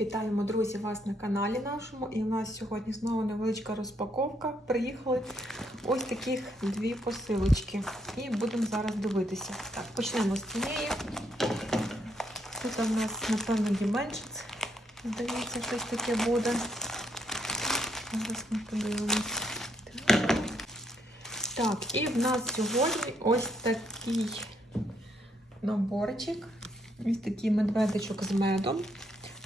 Вітаємо, друзі, вас на каналі нашому. І у нас сьогодні знову невеличка розпаковка. Приїхали ось таких дві посилочки. І будемо зараз дивитися. Так, почнемо з цієї. Тут у нас, напевно, Dimensions. Здається, щось таке буде. Зараз ми подивимось. Так. І в нас сьогодні ось такий наборчик. Ось такий медведичок з медом.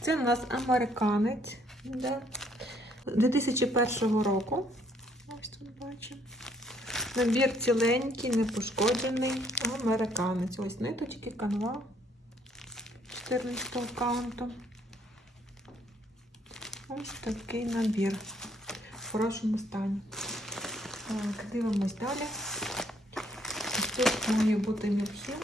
Це у нас американець йде 2001 року. Ось тут бачимо. Набір ціленький, непошкоджений. Американець. Ось ниточки, канва 14 каунту. Ось такий набір в хорошому стані. Так, дивимось далі. Тут має бути мірхіл.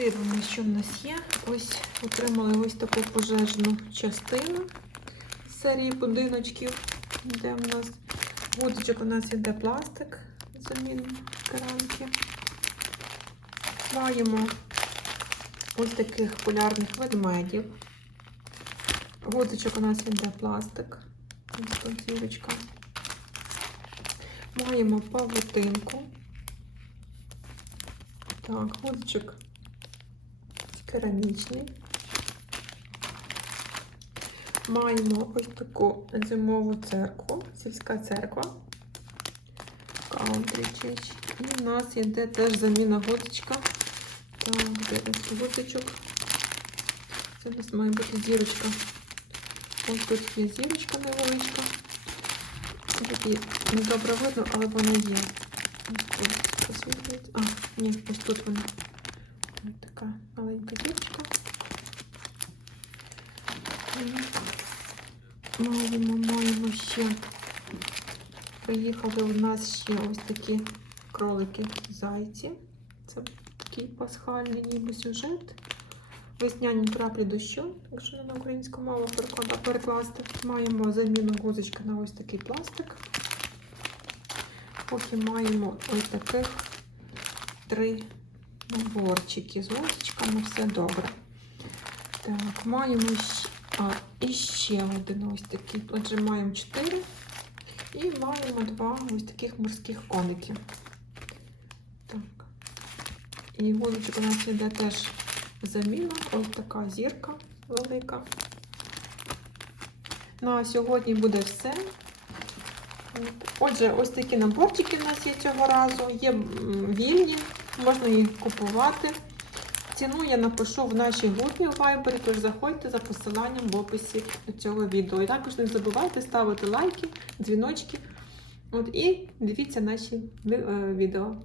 Дивимося, що в нас є. Ось отримали ось таку пожежну частину з серії будиночків, де в нас вудочок у нас іде пластик заміну керамки. Маємо ось таких полярних ведмедів. Вудочок у нас іде пластик. Ось тут зірочка. Маємо павутинку. Так, вудочок керамічний. Маємо ось таку зимову церкву, сільська церква. Country І в нас йде теж заміна гудочка. Так, де ось гудочок. Це у нас має бути зірочка. Ось тут є зірочка невеличка. Такі недобре видно, але вона є. Ось тут посвітлюється. А, ні, ось тут вона. Ось така Маємо, маємо ще. Приїхали у нас ще ось такі кролики-зайці. Це такий пасхальний ніби сюжет. Весняні краплі дощу, якщо не на українську мову перекласти. Маємо заміну гузочка на ось такий пластик. Поки маємо ось таких три наборчики з гузочками, все добре. Так, маємо ще, а, і ще один ось такий. Отже, маємо чотири. І маємо два ось таких морських коники. Так. І гузочок у нас йде теж заміна. Ось така зірка велика. Ну а сьогодні буде все. Отже, ось такі наборчики у нас є цього разу. Є вільні, можна їх купувати. Ціну я напишу в нашій групі у Viber, тож заходьте за посиланням в описі до цього відео. І також не забувайте ставити лайки, дзвіночки. От, і дивіться наші е, відео.